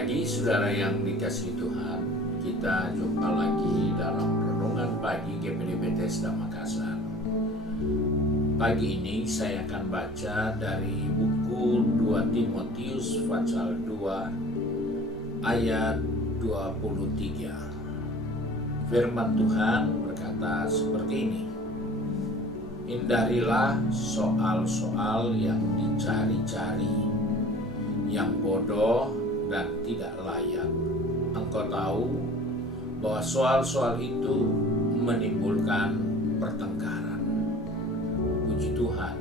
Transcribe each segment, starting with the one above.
pagi, saudara yang dikasihi Tuhan. Kita jumpa lagi dalam renungan pagi GPD Bethesda Makassar. Pagi ini saya akan baca dari buku 2 Timotius pasal 2 ayat 23. Firman Tuhan berkata seperti ini: hindarilah soal-soal yang dicari-cari, yang bodoh dan tidak layak. Engkau tahu bahwa soal-soal itu menimbulkan pertengkaran. Puji Tuhan,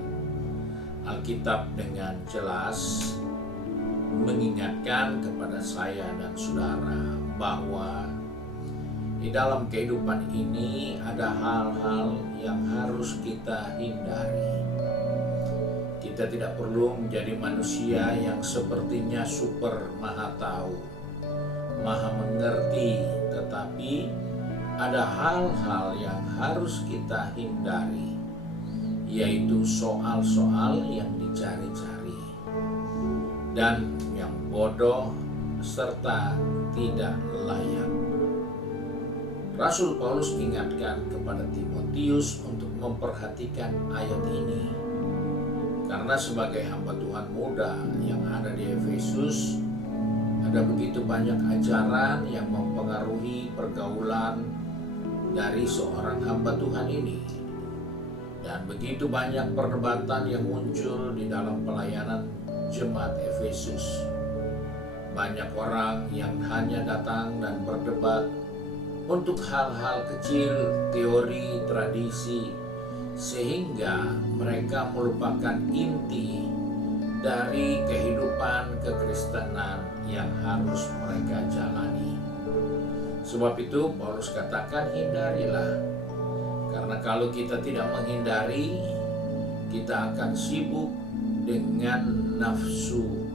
Alkitab dengan jelas mengingatkan kepada saya dan saudara bahwa di dalam kehidupan ini ada hal-hal yang harus kita hindari. Kita tidak perlu menjadi manusia yang sepertinya super maha tahu, maha mengerti, tetapi ada hal-hal yang harus kita hindari, yaitu soal-soal yang dicari-cari dan yang bodoh serta tidak layak. Rasul Paulus ingatkan kepada Timotius untuk memperhatikan ayat ini, karena sebagai hamba Tuhan muda yang ada di Efesus, ada begitu banyak ajaran yang mempengaruhi pergaulan dari seorang hamba Tuhan ini. Dan begitu banyak perdebatan yang muncul di dalam pelayanan jemaat Efesus. Banyak orang yang hanya datang dan berdebat untuk hal-hal kecil, teori, tradisi, sehingga mereka melupakan inti dari kehidupan kekristenan yang harus mereka jalani. Sebab itu Paulus katakan hindarilah, karena kalau kita tidak menghindari, kita akan sibuk dengan nafsu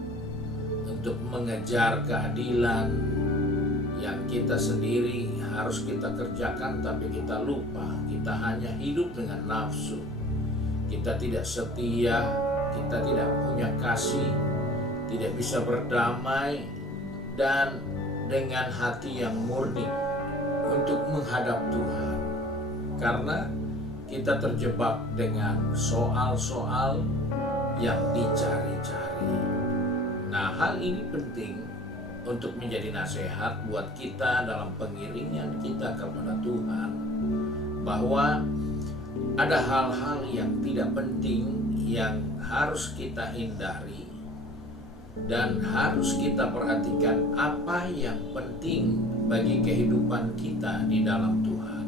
untuk mengejar keadilan yang kita sendiri harus kita kerjakan, tapi kita lupa. Kita hanya hidup dengan nafsu. Kita tidak setia, kita tidak punya kasih, tidak bisa berdamai dan dengan hati yang murni untuk menghadap Tuhan. Karena kita terjebak dengan soal-soal yang dicari-cari. Nah, hal ini penting untuk menjadi nasihat buat kita dalam pengiringan kita kepada Tuhan, bahwa ada hal-hal yang tidak penting yang harus kita hindari dan harus kita perhatikan apa yang penting bagi kehidupan kita di dalam Tuhan.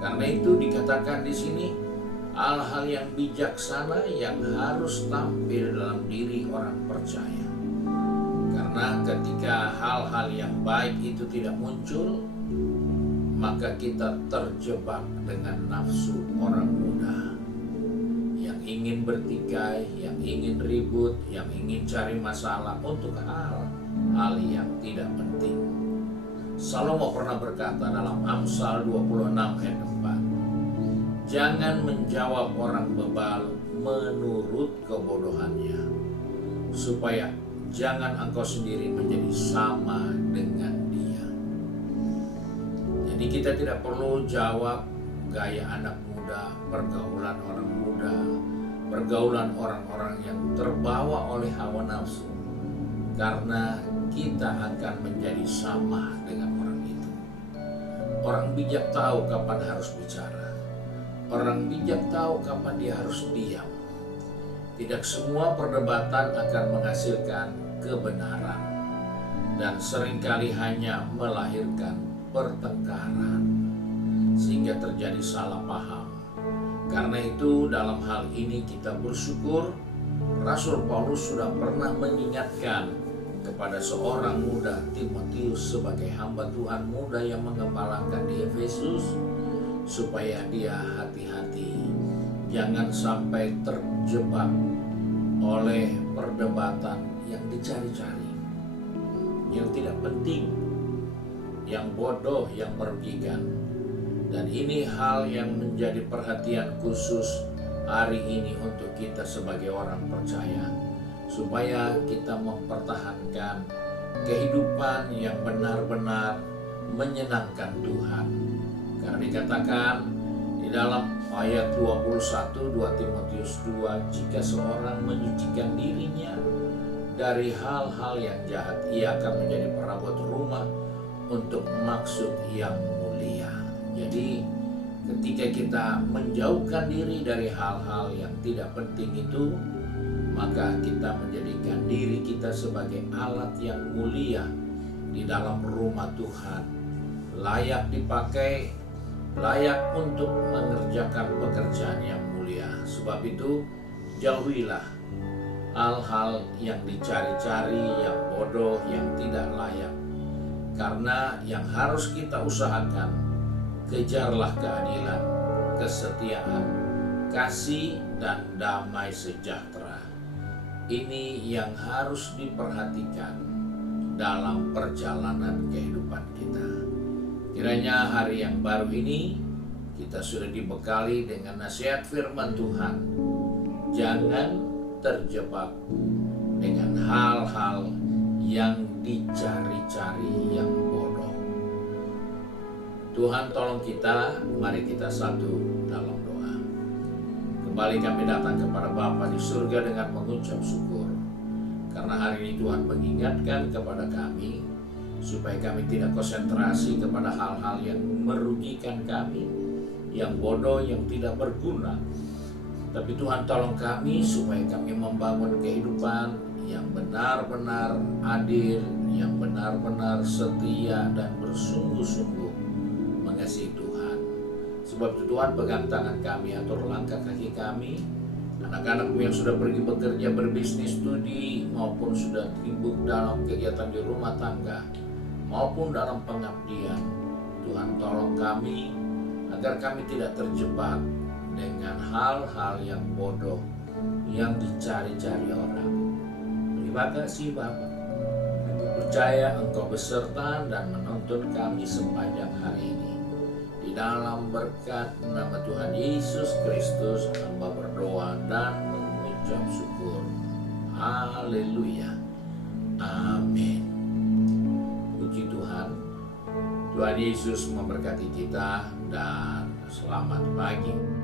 Karena itu dikatakan di sini hal-hal yang bijaksana yang harus tampil dalam diri orang percaya. Karena ketika hal-hal yang baik itu tidak muncul, maka kita terjebak dengan nafsu orang muda yang ingin bertikai, yang ingin ribut, yang ingin cari masalah untuk hal-hal yang tidak penting. Salomo pernah berkata dalam Amsal 26 ayat 4, jangan menjawab orang bebal menurut kebodohannya, supaya jangan engkau sendiri menjadi sama dengan dia. Jadi kita tidak perlu jawab gaya anak muda, pergaulan orang muda, pergaulan orang-orang yang terbawa oleh hawa nafsu, karena kita akan menjadi sama dengan orang itu. Orang bijak tahu kapan harus bicara. Orang bijak tahu kapan dia harus diam. Tidak semua perdebatan akan menghasilkan kebenaran dan seringkali hanya melahirkan pertengkaran sehingga terjadi salah paham. Karena itu dalam hal ini kita bersyukur Rasul Paulus sudah pernah mengingatkan kepada seorang muda, Timotius, sebagai hamba Tuhan muda yang mengembalakan di Efesus, supaya dia hati-hati, jangan sampai terjebak oleh perdebatan yang dicari-cari, yang tidak penting, yang bodoh, yang merugikan. Dan ini hal yang menjadi perhatian khusus hari ini untuk kita sebagai orang percaya, supaya kita mempertahankan kehidupan yang benar-benar menyenangkan Tuhan. Karena dikatakan di dalam ayat 21 2 Timotius 2, jika seorang menyucikan dirinya dari hal-hal yang jahat, ia akan menjadi perabot rumah untuk maksud yang mulia. Jadi ketika kita menjauhkan diri dari hal-hal yang tidak penting itu, maka kita menjadikan diri kita sebagai alat yang mulia di dalam rumah Tuhan, layak dipakai, layak untuk mengerjakan pekerjaan yang mulia. Sebab itu jauhilah hal-hal yang dicari-cari, yang bodoh, yang tidak layak. Karena yang harus kita usahakan, kejarlah keadilan, kesetiaan, kasih, dan damai sejahtera. Ini yang harus diperhatikan dalam perjalanan kehidupan kita. Kiranya hari yang baru ini kita sudah dibekali dengan nasihat firman Tuhan. Jangan terjebak dengan hal-hal yang dicari-cari yang bodoh. Tuhan tolong kita, mari kita satu dalam doa. Kembali kami datang kepada Bapa di surga dengan mengucap syukur. Karena hari ini Tuhan mengingatkan kepada kami, supaya kami tidak konsentrasi kepada hal-hal yang merugikan kami, yang bodoh, yang tidak berguna. Tapi Tuhan tolong kami supaya kami membangun kehidupan yang benar-benar adil, yang benar-benar setia dan bersungguh-sungguh mengasihi Tuhan. Sebab itu Tuhan pegang tangan kami, atur langkah kaki kami, anak-anakmu yang sudah pergi bekerja, berbisnis, studi, maupun sudah sibuk dalam kegiatan di rumah tangga, maupun dalam pengabdian. Tuhan tolong kami agar kami tidak terjebak dengan hal-hal yang bodoh yang dicari-cari orang. Terima kasih Bapa. Kami percaya Engkau beserta dan menuntun kami sepanjang hari ini. Di dalam berkat nama Tuhan Yesus Kristus, hamba berdoa dan mengucap syukur. Haleluya. Amin. Puji Tuhan. Tuhan Yesus memberkati kita dan selamat pagi.